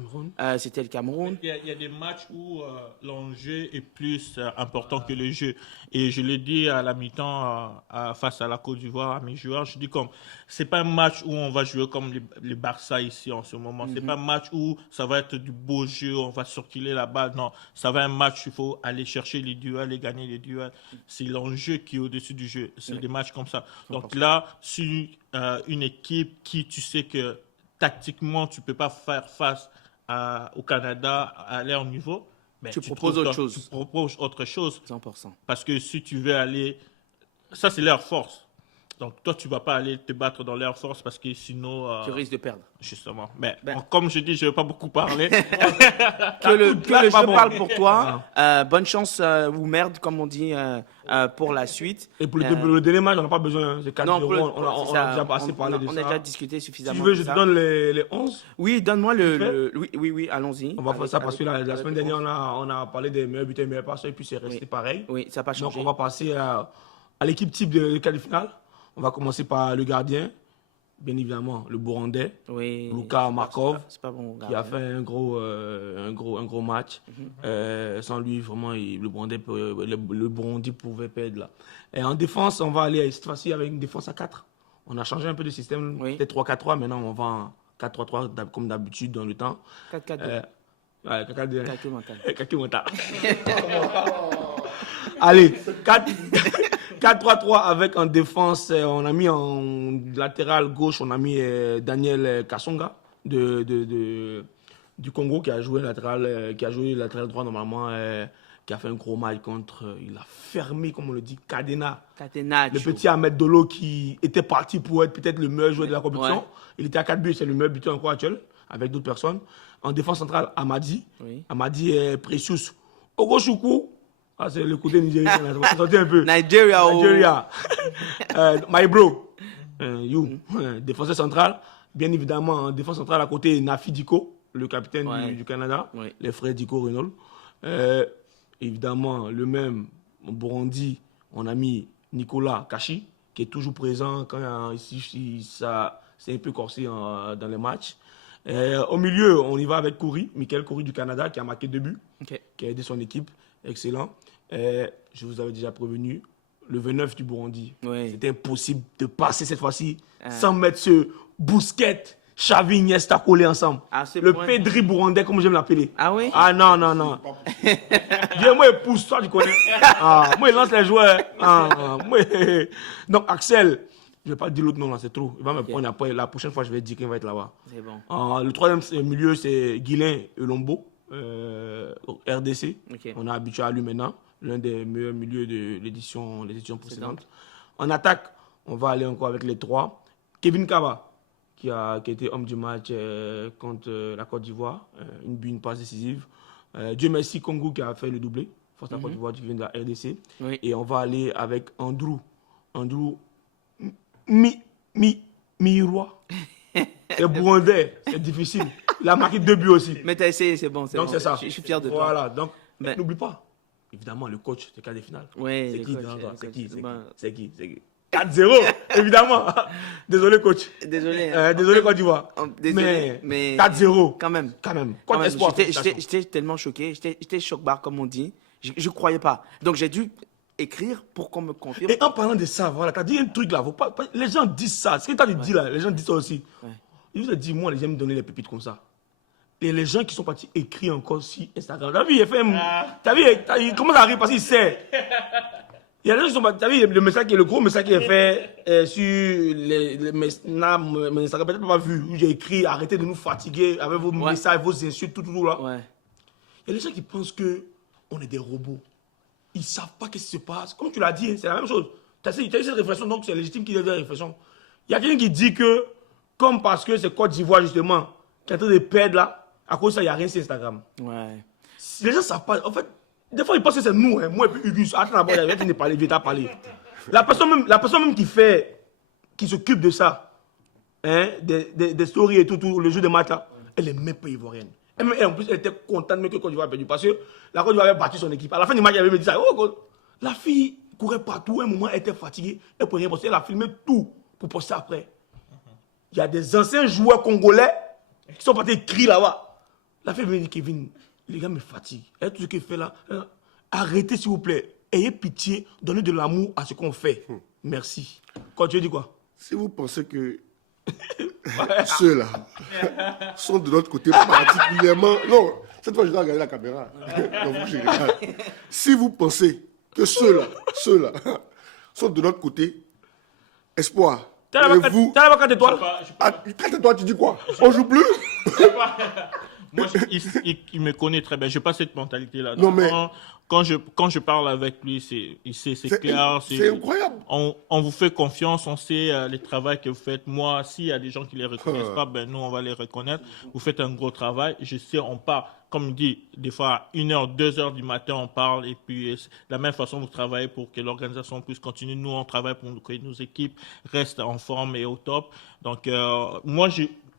C'était le Cameroun. Il y a des matchs où l'enjeu est plus important que le jeu. Et je l'ai dit à la mi-temps face à la Côte d'Ivoire, à mes joueurs, je dis comme, c'est pas un match où on va jouer comme les Barça ici en ce moment. C'est pas un match où ça va être du beau jeu, on va circuler la balle. Non, ça va être un match où il faut aller chercher les duels et gagner les duels. C'est l'enjeu qui est au-dessus du jeu. C'est des matchs comme ça. Donc là, sur une équipe qui, tu sais que tactiquement, tu ne peux pas faire face au Canada à leur niveau, tu proposes autre chose. Tu proposes autre chose. 100%. Parce que si tu veux aller... Ça, c'est leur force. Donc, toi, tu ne vas pas aller te battre dans leur force parce que sinon... tu risques de perdre. Justement. Mais comme je dis, je ne vais pas beaucoup parler. que le jeu parle pour toi. Bonne chance ou merde, comme on dit, pour la suite. Et pour le dernier match, on n'a pas besoin de 4 non, euros. On a déjà assez parlé de ça. On a déjà discuté suffisamment. Si tu veux, je te donne les 11. Oui, donne-moi Oui, allons-y. On va faire ça parce que la semaine dernière, on a parlé des meilleurs buteurs et meilleurs passeurs et puis c'est resté pareil. Oui, ça n'a pas changé. Donc, on va passer à l'équipe type de quart de finale. On va commencer par le gardien, bien évidemment, le Burundais, Luka Markov, qui a fait un gros match. Sans lui, vraiment, le Burundi pouvait perdre là. Et en défense, on va aller cette fois-ci avec une défense à 4. On a changé un peu de système, c'était 3-4-3, maintenant on va en 4-3-3 comme d'habitude dans le temps. 4-4-2. Ouais, 4-4-2. mental. Allez, 4-3-3 avec en défense, on a mis en latéral gauche, on a mis Daniel Kasonga du Congo qui a joué latéral droit normalement, qui a fait un gros match il a fermé, comme on le dit, Cadenacho. Le petit Ahmed Dolo qui était parti pour être peut-être le meilleur joueur de la compétition. Ouais. Il était à 4 buts, c'est le meilleur buteur encore actuel, avec d'autres personnes. En défense centrale, Amadi. Amadi est Precious. Ogochukwu. Ah, c'est le côté nigérien, ça va sortir un peu. Nigeria. My bro. Défenseur central. Bien évidemment, en défense centrale, à côté, Nafi Diko, le capitaine du Canada. Les frères Diko Renault. Évidemment, le même, au Burundi, on a mis Nicolas Kashi, qui est toujours présent quand ça c'est un peu corsé dans les matchs. Au milieu, on y va avec Michael Coury du Canada, qui a marqué 2 buts, qui a aidé son équipe. Excellent. Je vous avais déjà prévenu, le 29 du Burundi. Oui. C'était impossible de passer cette fois-ci sans mettre ce Busquets, Xavi, Iniesta collés ensemble. Le Pedri burundais, comme j'aime l'appeler. Ah oui? Ah non. Viens, moi, il pousse, toi, tu connais. Moi, il lance les joueurs. Donc, Axel, je ne vais pas dire l'autre nom là, c'est trop. Il va me prendre après. La prochaine fois, je vais dire qu'il va être là-bas. C'est bon. Le troisième milieu, c'est Guilain Elombo, RDC. On est habitué à lui maintenant. L'un des meilleurs milieux de l'édition précédente. En attaque, on va aller encore avec les 3. Kevin Kaba, qui a été homme du match contre la Côte d'Ivoire. Une passe décisive. Dieu merci, Congo qui a fait le doublé. Face à la Côte d'Ivoire, qui vient de la RDC. Oui. Et on va aller avec Andrew Miroir. Le Burundais, c'est difficile. Il a marqué 2 buts aussi. Mais t'as essayé, c'est bon. Donc bon. c'est ça. Je suis fier de toi. Voilà, donc n'oublie pas. Évidemment, le coach des quarts de finale. Ouais, C'est qui 4-0, évidemment. Désolé, coach. Désolé. Désolé, Côte d'Ivoire. Désolé, mais 4-0. Quand même. Côte d'Espoir. J'étais tellement choqué. J'étais choc-barre, comme on dit. Je ne croyais pas. Donc, j'ai dû écrire pour qu'on me confirme. Et en parlant de ça, voilà, tu as dit un truc là. Les gens disent ça. Ce que tu as dit là, les gens disent ça aussi. Ils vous ont dit, moi, les gens me donner les pépites comme ça. Et les gens qui sont partis écrire encore sur Instagram. T'as vu, il commence à arriver parce qu'il sait. Il y a des gens qui sont partis. T'as vu le gros message qui est fait sur les Instagram, peut-être pas vu. Où j'ai écrit, arrêtez de nous fatiguer avec vos messages, vos insultes, tout là. Ouais. Il y a des gens qui pensent qu'on est des robots. Ils ne savent pas ce qui se passe. Comme tu l'as dit, c'est la même chose. Tu as eu cette réflexion, donc c'est légitime qu'il y ait des réflexions. Il y a quelqu'un qui dit que, comme parce que c'est Côte d'Ivoire, justement, qui est en train de perdre là, à cause de ça, il n'y a rien sur Instagram. Ouais. Les gens ne savent pas. En fait, des fois, ils pensent que c'est nous, hein, moi et puis Hugus. Attends d'abord, il vient de parler, vite à parler. La personne même qui s'occupe de ça, hein, des stories et tout, le jeu de match là, elle n'est même pas ivoirienne. En plus, elle était contente même que Côte d'Ivoire a perdu parce que la Côte d'Ivoire avait battu son équipe. À la fin du match, elle avait dit ça. Oh, la fille courait partout, à un moment, elle était fatiguée, elle ne pouvait rien poster, elle a filmé tout pour poster après. Il y a des anciens joueurs congolais qui sont partis écrire là-bas. La fille me dit, Kevin, les gars me fatiguent. Et tout ce qu'il fait là, arrêtez s'il vous plaît. Ayez pitié, donnez de l'amour à ce qu'on fait. Merci. Quand tu dis quoi? Si vous pensez que ceux-là sont de notre côté particulièrement... Non, cette fois je dois regarder la caméra. Donc, je regarde. Si vous pensez que ceux-là sont de notre côté, espoir. T'as la vacante étoile? 4 étoiles, tu dis quoi? On joue plus? Moi, il me connaît très bien. Je n'ai pas cette mentalité-là. Non, mais... Quand je parle avec lui, c'est clair. C'est incroyable. On vous fait confiance, on sait les travaux que vous faites. Moi, s'il y a des gens qui ne les reconnaissent pas, ben nous, on va les reconnaître. Vous faites un gros travail. Je sais, on part, comme il dit, des fois à 1h, 2h du matin, on parle. Et puis, de la même façon, vous travaillez pour que l'organisation puisse continuer. Nous, on travaille pour que nos équipes restent en forme et au top. Donc, moi,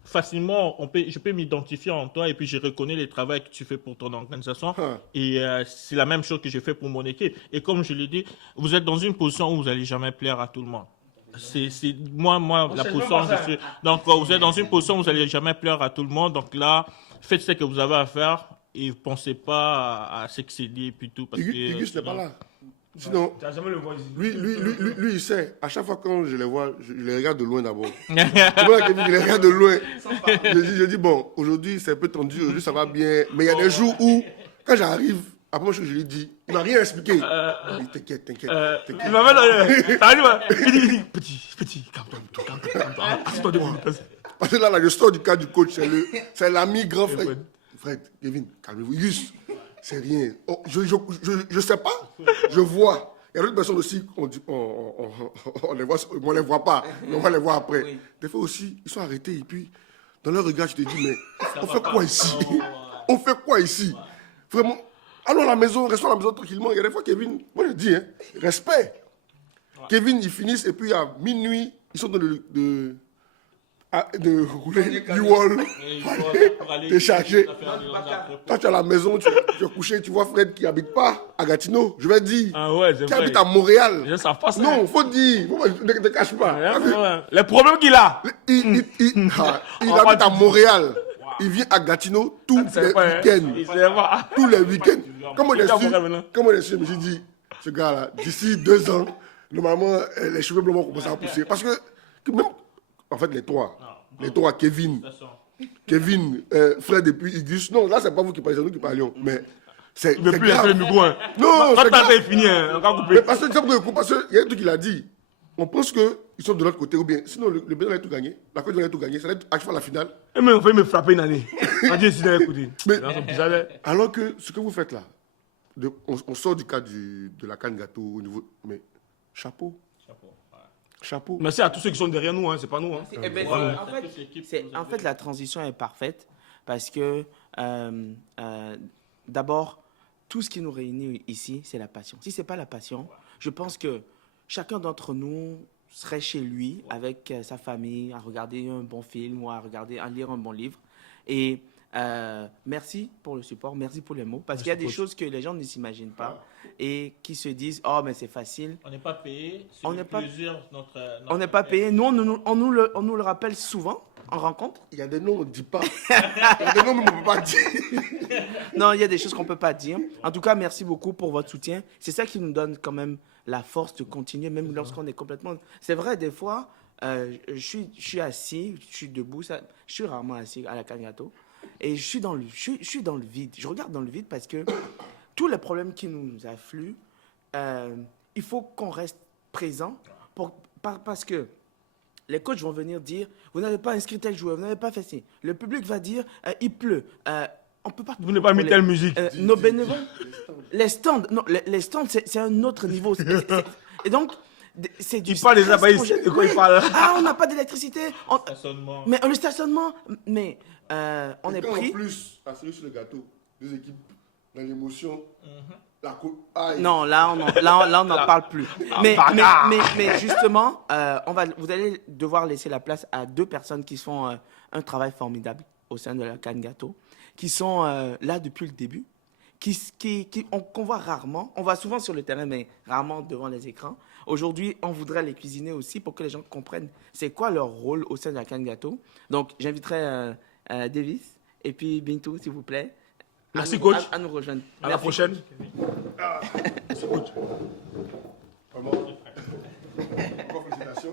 facilement, je peux m'identifier en toi et puis je reconnais le travail que tu fais pour ton organisation. Et c'est la même chose que j'ai fait pour mon équipe. Et comme je l'ai dit, vous êtes dans une position où vous n'allez jamais plaire à tout le monde. Moi, la position je suis. Donc, vous êtes dans une position où vous n'allez jamais plaire à tout le monde. Donc là, faites ce que vous avez à faire et ne pensez pas à s'excéder et puis tout. Hugus n'est pas là. Sinon, lui, il sait. À chaque fois quand je les vois, je les regarde de loin d'abord. Je les regarde de loin. Je dis, bon, aujourd'hui, c'est un peu tendu, aujourd'hui, ça va bien. Mais il y a des jours où, quand j'arrive, après moi, je lui dis, il m'a rien expliqué. Il dit, t'inquiète. Il m'appelle, il dit, petit, calme-toi, assieds-toi devant. Parce que là, le sort du cas du coach, c'est l'ami grand frère. Fred, Kevin, calmez-vous. Yus, c'est rien. Oh, je sais pas. Je vois. Il y a d'autres personnes aussi, on les voit, on les voit pas. On va les voir après. Oui. Des fois aussi, ils sont arrêtés et puis, dans leur regard, je te dis, mais on fait quoi ici? On fait quoi ici? Vraiment, allons à la maison, restons à la maison tranquillement. Il y a des fois, Kevin, moi je dis, hein, respect. Kevin, ils finissent et puis à minuit, ils sont à de rouler du wall, t'es chargé. Quand tu es à la maison, tu es couché, tu vois Fred qui n'habite pas à Gatineau, je vais dire. Ah ouais, c'est Qui vrai. habite à Montréal. Les gens savent pas ça. Non, faut dire. Ne cache pas. Les problèmes qu'il a. Il habite à Montréal. Il vient à Gatineau tous les week-ends. Il sait pas. Tous les week-ends. Comme on Il est à Montréal est maintenant. su, je me suis dit, ce gars-là, d'ici 2 ans, normalement, les cheveux blancs vont commencer à pousser. Parce que même, en fait, les trois, Kevin, Fred et puis Igus, non, là, c'est pas vous qui parlez, c'est nous qui parlions. Mais c'est Il ne veut plus laisser le micro. Hein. Non, Quand c'est t'as grave. fait fini, hein, on va couper. Mais parce qu'il y a un truc qu'il a dit. On pense qu'ils sont de l'autre côté, ou bien, sinon le Bénin va tout gagner, la Côte d'Ivoire va tout gagner, ça va être à chaque fois la finale. Et même, on va me frapper une année. On dit, si t'as écouté. Mais- Dans son petit salaire. Alors que ce que vous faites là, on sort du cadre de la canne gâteau au niveau. Mais chapeau. Chapeau. Merci à tous ceux qui sont derrière nous, hein, c'est pas nous. Hein. Eh ben, Voilà. en fait, la transition est parfaite parce que d'abord, tout ce qui nous réunit ici, c'est la passion. Si ce n'est pas la passion, je pense que chacun d'entre nous serait chez lui avec sa famille à regarder un bon film ou à lire un bon livre. Et merci pour le support, merci pour les mots, parce qu'il y a des choses que les gens ne s'imaginent pas et qui se disent « Oh, mais c'est facile ». On n'est pas payé. On n'est pas- Notre On n'est pas payé. Nous, on nous le rappelle souvent en rencontre. Il y a des noms, on ne dit pas. Il y a des noms, mais on ne peut pas dire. Non, il y a des choses qu'on ne peut pas dire. En tout cas, merci beaucoup pour votre soutien. C'est ça qui nous donne quand même la force de continuer, même lorsqu'on est complètement... C'est vrai, des fois, je suis assis, je suis debout, je suis rarement assis à la canne gâteau, et je suis dans le vide. Je regarde dans le vide parce que tous les problèmes qui nous affluent, il faut qu'on reste présent parce que les coachs vont venir dire, vous n'avez pas inscrit tel joueur, vous n'avez pas fait ci. Le public va dire, il pleut. On peut pas. Vous n'avez pas mis telle musique. Nos bénévoles, les stands, non, les stands, c'est un autre niveau. Et donc, c'est du. Il parle des stress abeilles, congénital. de quoi il parle? Ah, on n'a pas d'électricité. Stationnement. Mais le stationnement, mais on est Quand pris. en plus, la cerise sur le gâteau, deux équipes dans l'émotion, la coupe. Aïe. Non, là, on n'en parle plus. Mais justement, vous allez devoir laisser la place à 2 personnes qui font un travail formidable au sein de la canne gâteau, qui sont là depuis le début, qu'on voit rarement. On voit souvent sur le terrain, mais rarement devant les écrans. Aujourd'hui, on voudrait les cuisiner aussi pour que les gens comprennent c'est quoi leur rôle au sein de la canne gâteau. Donc, j'inviterai Davis et puis Bintou, s'il vous plaît. Merci, coach. À nous rejoindre. À la Merci, prochaine. C'est coach. Vraiment. Encore félicitations.